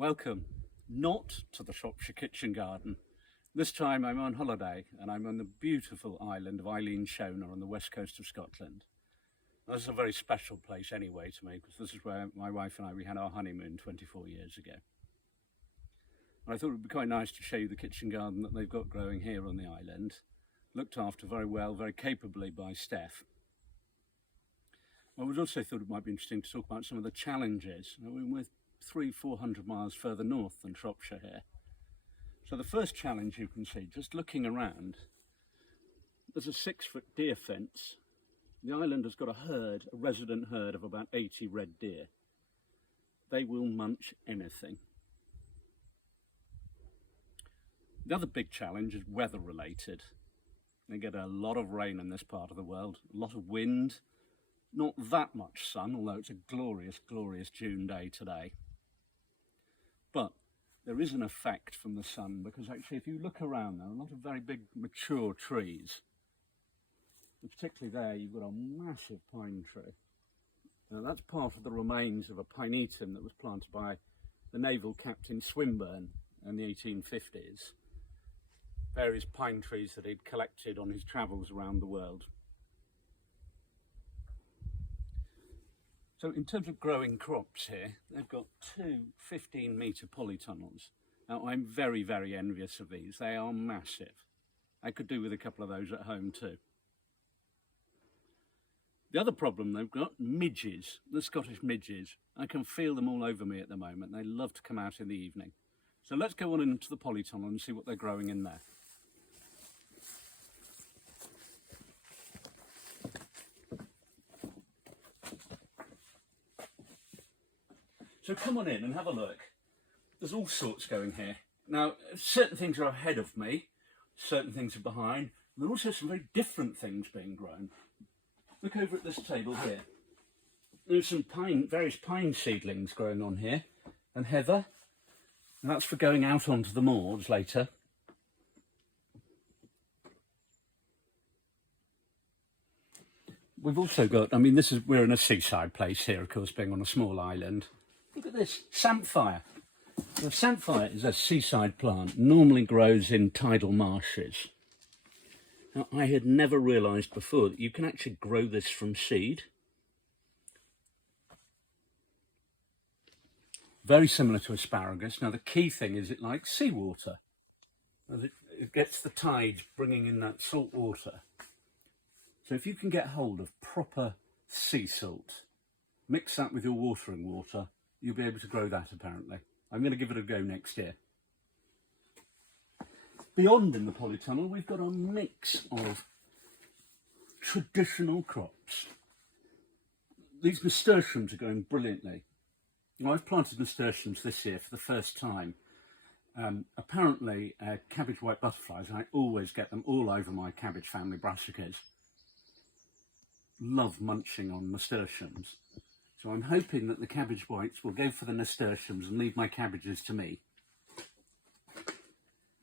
Welcome, not to the Shropshire kitchen garden. This time I'm on holiday and I'm on the beautiful island of Eilean Shona on the west coast of Scotland. Now, this is a very special place anyway to me because this is where my wife and we had our honeymoon 24 years ago. And I thought it would be quite nice to show you the kitchen garden that they've got growing here on the island, looked after very well, very capably by Steph. I would also thought it might be interesting to talk about some of the challenges. I mean, we're 300-400 miles further north than Shropshire here. So the first challenge you can see, just looking around, there's a 6-foot deer fence. The island has got a resident herd of about 80 red deer. They will munch anything. The other big challenge is weather related. They get a lot of rain in this part of the world, a lot of wind, not that much sun, although it's a glorious, glorious June day today. But there is an effect from the sun because actually if you look around there are a lot of very big mature trees. And particularly there you've got a massive pine tree. Now that's part of the remains of a pinetum that was planted by the naval captain Swinburne in the 1850s. Various pine trees that he'd collected on his travels around the world. So in terms of growing crops here, they've got two 15-metre polytunnels. Now I'm very, very envious of these. They are massive. I could do with a couple of those at home too. The other problem they've got, midges, the Scottish midges. I can feel them all over me at the moment. They love to come out in the evening. So let's go on into the polytunnel and see what they're growing in there. So come on in and have a look. There's all sorts going here. Now, certain things are ahead of me, certain things are behind. There are also some very different things being grown. Look over at this table here. There's some various pine seedlings growing on here, and heather. And that's for going out onto the moors later. We've also got, we're in a seaside place here, of course, being on a small island. Look at this, samphire. The samphire is a seaside plant, normally grows in tidal marshes. Now, I had never realised before that you can actually grow this from seed. Very similar to asparagus. Now, the key thing is it likes seawater. It gets the tides bringing in that salt water. So if you can get hold of proper sea salt, mix that with your watering water, you'll be able to grow that apparently. I'm going to give it a go next year. Beyond in the polytunnel, we've got a mix of traditional crops. These nasturtiums are going brilliantly. I've planted nasturtiums this year for the first time. Apparently, cabbage white butterflies, I always get them all over my cabbage family brassicas. Love munching on nasturtiums. So I'm hoping that the cabbage whites will go for the nasturtiums and leave my cabbages to me.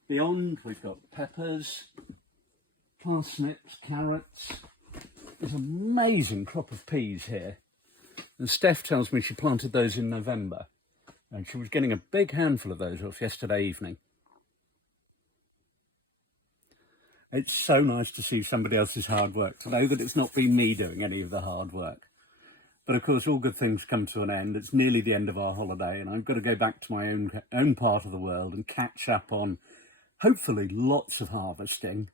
Beyond, we've got peppers, parsnips, carrots. There's an amazing crop of peas here. And Steph tells me she planted those in November. And she was getting a big handful of those off yesterday evening. It's so nice to see somebody else's hard work, to know that it's not been me doing any of the hard work. But of course, all good things come to an end. It's nearly the end of our holiday and I've got to go back to my own part of the world and catch up on, hopefully, lots of harvesting,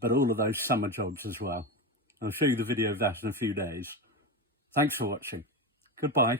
but all of those summer jobs as well. I'll show you the video of that in a few days. Thanks for watching. Goodbye.